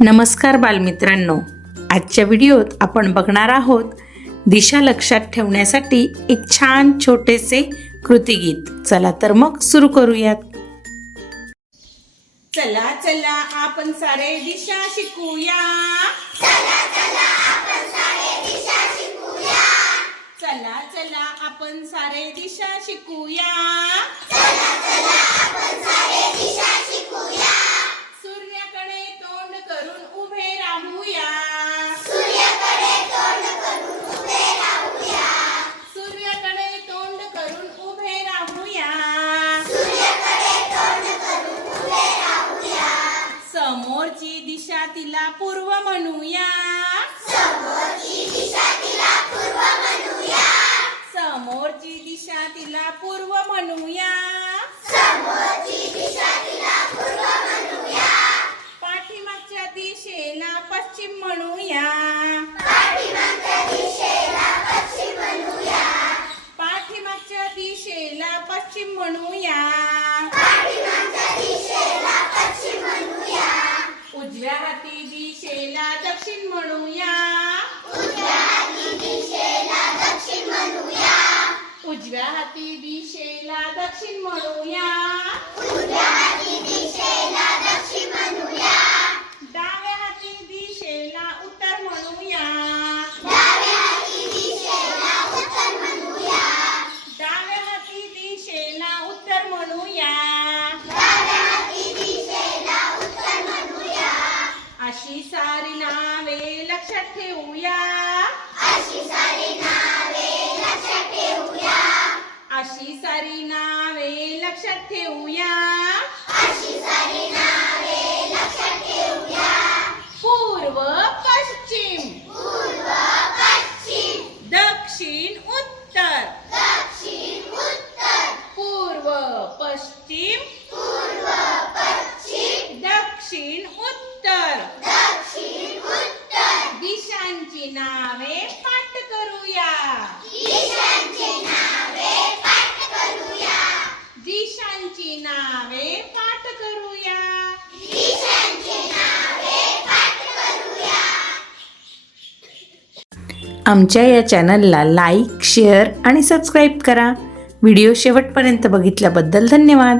नमस्कार बालमित्रांनो. आजच्या व्हिडिओत आपण बघणार आहोत दिशा लक्षात ठेवण्यासाठी एक छान छोटेसे कृतीगीत. चला तर मग सुरू करूयात. चला चला आपण सारे दिशा शिकूया. चला चला आपण सारे दिशा शिकूया. चला चला आपण सारे दिशा शिकूया. समोरची दिशा तिला पूर्व म्हणूया. समोरची दिशा तिला पूर्व म्हणूया. पाठीमागच्या दिशेला पश्चिम म्हणूया. पाठीमागच्या उजव्या हाती दिशेला दक्षिण म्हणूया. उजव्या हाती दिशेला दक्षिण म्हणूया डाव्या हाती दिशेला उत्तर म्हणूया डाव्या हाती दिशेला उत्तर म्हणूया अशी सारी नावे लक्षात ठेवूया. अशी सारी नावे लक्षात ठेवूया. पूर्व पश्चिम. दक्षिण उत्तर. पूर्व पश्चिम दक्षिण उत्तर दिशांची नावे पाठ करूया दिशांची नावे पाठ करूया आमच्या या चॅनलला लाईक शेअर आणि सबस्क्राईब करा. व्हिडिओ शेवटपर्यंत बघितल्याबद्दल धन्यवाद.